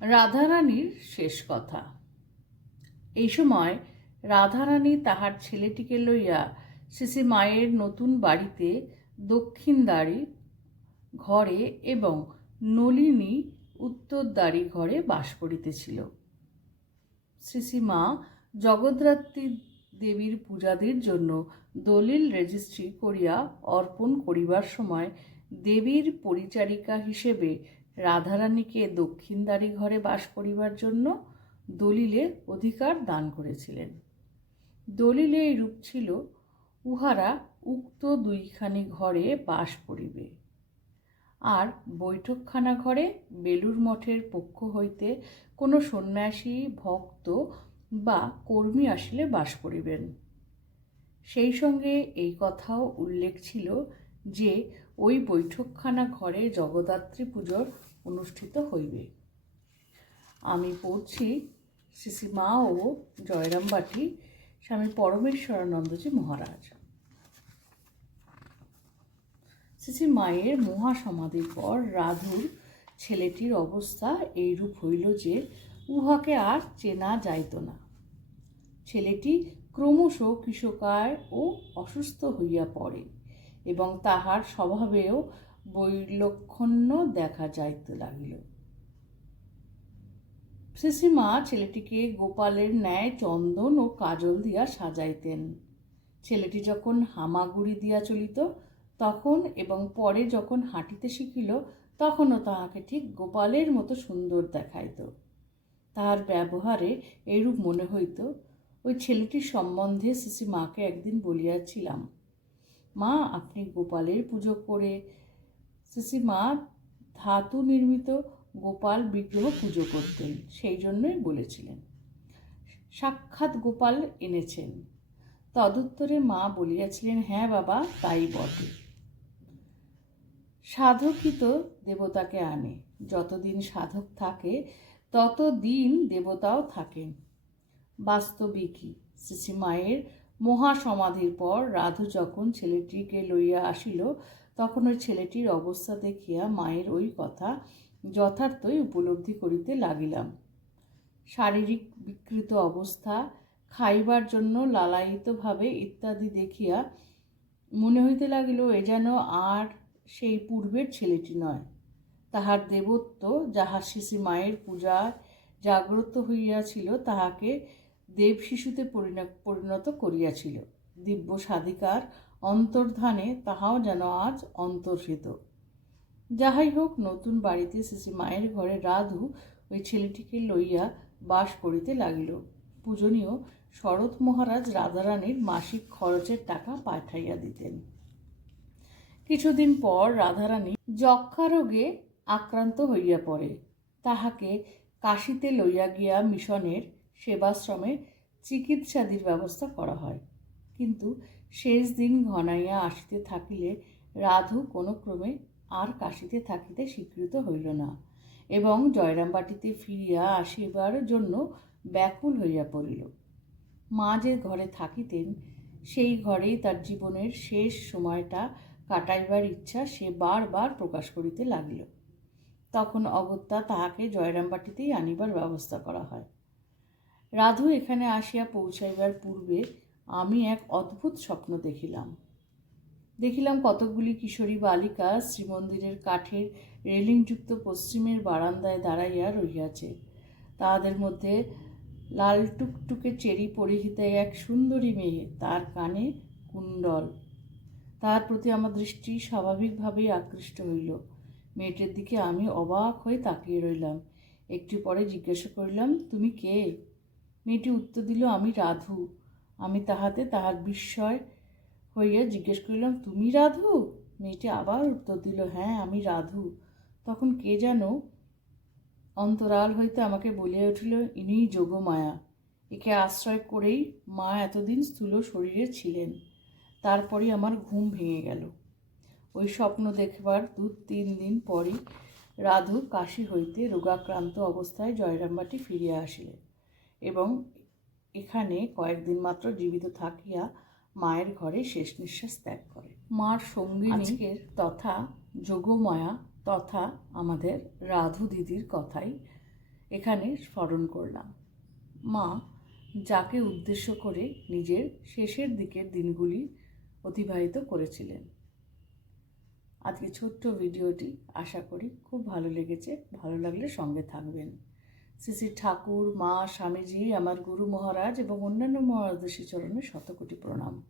রাধারানীর শেষ কথা। এই সময় রাধারানী তাহার ছেলেটিকে লইয়া শ্রী মায়ের নতুন বাড়িতে দক্ষিণদ্বারী ঘরে এবং নলিনী উত্তরদ্বারী ঘরে বাস করিতেছিল। শ্রী মা জগদ্ধাত্রী দেবীর পূজাদির জন্য দলিল রেজিস্ট্রি করিয়া অর্পণ করিবার সময় দেবীর পরিচারিকা হিসেবে রাধারানীকে দক্ষিণদ্বারী ঘরে বাস করিবার জন্য দলিলে অধিকার দান করেছিলেন। দলিলে এইরূপ ছিল, উহারা উক্ত দুইখানি ঘরে বাস করিবে, আর বৈঠকখানা ঘরে বেলুর মঠের পক্ষ হইতে কোনো সন্ন্যাসী, ভক্ত বা কর্মী আসিলে বাস করিবেন। সেই সঙ্গে এই কথাও উল্লেখ ছিল যে ওই বৈঠকখানা ঘরে জগদ্ধাত্রী পুজোর অনুষ্ঠিত হইবে। আমি পড়ছি শ্রী মা ও জয়রামবাটি স্বামী পরমেশ্বরানন্দজি মহারাজ। শ্রী মায়ের মহাসমাধির পর রাধুর ছেলেটির অবস্থা এইরূপ হইল যে উহাকে আর চেনা যাইত না। ছেলেটি ক্রমশ কৃশকায় ও অসুস্থ হইয়া পড়ে এবং তাহার স্বভাবেও বৈলক্ষণ্য দেখা যাইতে লাগিল। শ্রীমা ছেলেটিকে গোপালের ন্যায় চন্দন ও কাজল দিয়া সাজাইতেন। ছেলেটি যখন হামাগুড়ি দিয়া চলিত তখন এবং পরে যখন হাঁটিতে শিখিল তখনও তাহাকে ঠিক গোপালের মতো সুন্দর দেখাইত। তাহার ব্যবহারে এইরূপ মনে হইত। ওই ছেলেটির সম্বন্ধে শ্রী মাকে একদিন বলিয়াছিলাম, মা আপনি গোপালের পুজো করে। শ্রী মা ধাতু নির্মিত গোপাল বিগ্রহ পুজো করতেন, সেই জন্যই বলেছিলেন। সাক্ষাৎ গোপাল এনেছেন। তদুত্তরে মা বলিয়াছিলেন, হ্যাঁ বাবা, তাই বটে। সাধকই তো দেবতাকে আনে। যতদিন সাধক থাকে ততদিন দেবতাও থাকেন। বাস্তবিকই শ্রী মায়ের মহাসমাধির পর রাধু যখন ছেলেটিকে লইয়া আসিল তখন ওই ছেলেটির অবস্থা দেখিয়া মায়ের ওই কথা যথার্থই উপলব্ধি করিতে লাগিলাম। শারীরিক বিকৃত অবস্থা, খাইবার জন্য লালায়িতভাবে ইত্যাদি দেখিয়া মনে হইতে লাগিল এ যেন আর সেই পূর্বের ছেলেটি নয়। তাহার দেবত্ব যাহা শ্রী মায়ের পূজায় জাগ্রত হইয়াছিল তাহাকে দেবশিশুতে পরিণত করিয়াছিল। দিব্য সাধিকার অন্তর্ধানে তাহাও যেন আজ অন্তর্হিত। যাহাই হোক, নতুন বাড়িতে শ্রী মায়ের ঘরে রাধু ওই ছেলেটিকে লইয়া বাস করিতে লাগিল। পূজনীয় শরৎ মহারাজ রাধারানীর মাসিক খরচের টাকা পাঠাইয়া দিতেন। কিছুদিন পর রাধারানী যক্ষারোগে আক্রান্ত হইয়া পড়ে। তাহাকে কাশীতে লইয়া গিয়া মিশনের সেবাশ্রমে চিকিৎসাদির ব্যবস্থা করা হয়। কিন্তু শেষ দিন ঘনাইয়া আসিতে থাকিলে রাধু কোনো ক্রমে আর কাশীতে থাকিতে স্বীকৃত হইল না এবং জয়রামবাটিতে ফিরিয়া আসিবার জন্য ব্যাকুল হইয়া পড়িল। মা যে ঘরে থাকিতেন সেই ঘরেই তার জীবনের শেষ সময়টা কাটাইবার ইচ্ছা সে বারবার প্রকাশ করিতে লাগিল। তখন অগত্যা তাহাকে জয়রামবাটিতেই আনিবার ব্যবস্থা করা হয়। রাধু এখানে আসিয়া পৌঁছাইবার পূর্বে আমি এক অদ্ভুত স্বপ্ন দেখিলাম কতকগুলি কিশোরী বালিকা শ্রীমন্দিরের কাঠের রেলিংযুক্ত পশ্চিমের বারান্দায় দাঁড়াইয়া রহিয়াছে। তাহাদের মধ্যে লাল টুকটুকে চেরি পরিহিতা এক সুন্দরী মেয়ে, তার কানে কুণ্ডল। তাহার প্রতি আমার দৃষ্টি স্বাভাবিকভাবেই আকৃষ্ট হইল। মেয়েটির দিকে আমি অবাক হয়ে তাকিয়ে রইলাম। একটু পরে জিজ্ঞাসা করিলাম, তুমি কে? মেয়েটি উত্তর দিল, আমি রাধু। আমি তাহার বিস্ময় হইয়া জিজ্ঞেস করিলাম, তুমি রাধু? মেয়েটি আবার উত্তর দিল, হ্যাঁ আমি রাধু। তখন কে যেন অন্তরাল হইতে আমাকে বলিয়া উঠিল, ইনিই যোগমায়া। একে আশ্রয় করেই মা এতদিন স্থূল শরীরে ছিলেন। তারপরই আমার ঘুম ভেঙে গেল। ওই স্বপ্ন দেখবার 2-3 দিন পরই রাধু কাশী হইতে রোগাক্রান্ত অবস্থায় জয়রামবাটি ফিরিয়া আসিলেন এবং এখানে কয়েকদিন মাত্র জীবিত থাকিয়া মায়ের ঘরে শেষ নিঃশ্বাস ত্যাগ করে। মার সঙ্গিনীর তথা যোগমায়া তথা আমাদের রাধু দিদির কথাই এখানে স্মরণ করলাম। মা যাকে উদ্দেশ্য করে নিজের শেষের দিকের দিনগুলি অতিবাহিত করেছিলেন। আজকে ছোট্ট ভিডিওটি আশা করি খুব ভালো লেগেছে। ভালো লাগলে সঙ্গে থাকবেন। শ্রী শ্রী ঠাকুর, মা, স্বামীজি, আমার গুরু মহারাজ এবং অন্যান্য মহারাজের চরণে শতকোটি প্রণাম।